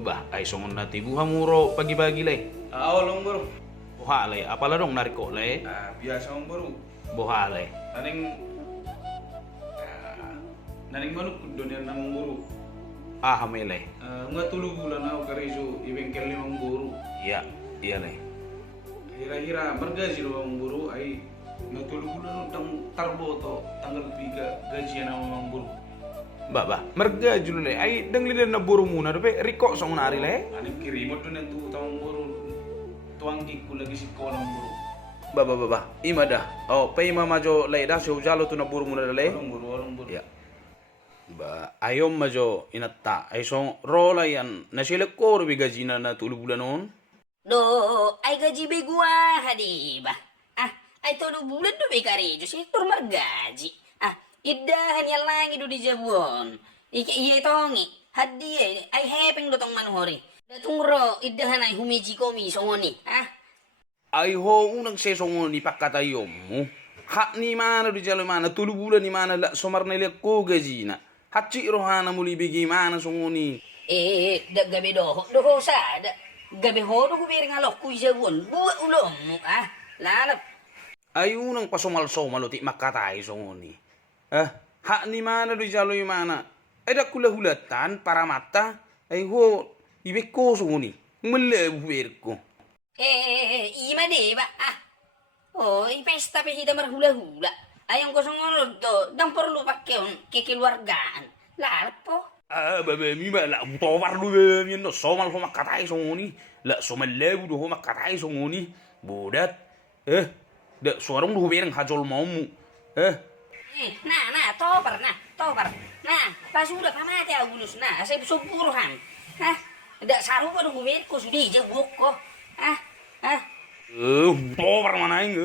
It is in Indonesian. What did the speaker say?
Bah, ay songon na tibuha muro pagi-pagi lay. Long bro. Buha lay, apala dong nariko lay. Biasa om bro. Buha lay. Naning naning manuk dunia namang bro. Ah, hamay lay. Nga 3 bulan ako kariso ibengkel ni mang bro. Iya, iya lay. Hira-hira mergaji lo mang bro ay nga 3 bulan utang tarbo to tanggal 3 gajian na mang bro. Bah, merga julu lay. Ay dang lidan na buru muna dope riko song nari lay. Aning kirimot doon yung tutang bro. Tuang ko lagi si kolang bro. Bah. Ima dah. Oh, pay majo lay dah so jalo tu na buru muna lay. Walong bro. Ya. Ba, ayom majo inatta. Ay song rola yan. Nasilek ko rubi gajina na 3 bulan noon. Do, ay gaji be gua hadi ba. Ay 3 bulan do be kare jo sektor margaji. Idahan yang langi do di Jabon. Iki iya tongi. Hadi ay hepeng do tong manuhori. Datung ro idahan ay humiji komi songoni. Ay ho unang sesong ni pakatayom mo. Hak ni mana di jalo mana 3 bulan ni mana la somar na ilek ko gajina. Hatchi rohana muli bigi mana songoni. Gabi do sa gabi ho do kubir ngalok ku Jabon. Buat ulong mo lalap. Ay unang pasomal-somal ti makatay songoni. Hak ni mana do jalo yung mana. Ay da kula-hulatan para mata. Ay ho ibek ko songoni. Melebuir ko. Ima de ba? Pesta pe hita marhula-hula. Ayang kosong ngolod to, dang perlu pakai kekeluargaan. Lalap po. Babe, mi ba la utowar lu be mi no somal ho makatay songoni. La somal lebu do ho makatay songoni. Bodat. Da suarong do bereng hajol maumu. Topar. Nah, pas udah pamati agulus. Nah, saya suburuhan. Ndak saru ko do ko sudah jebok ko. Topar mana ing.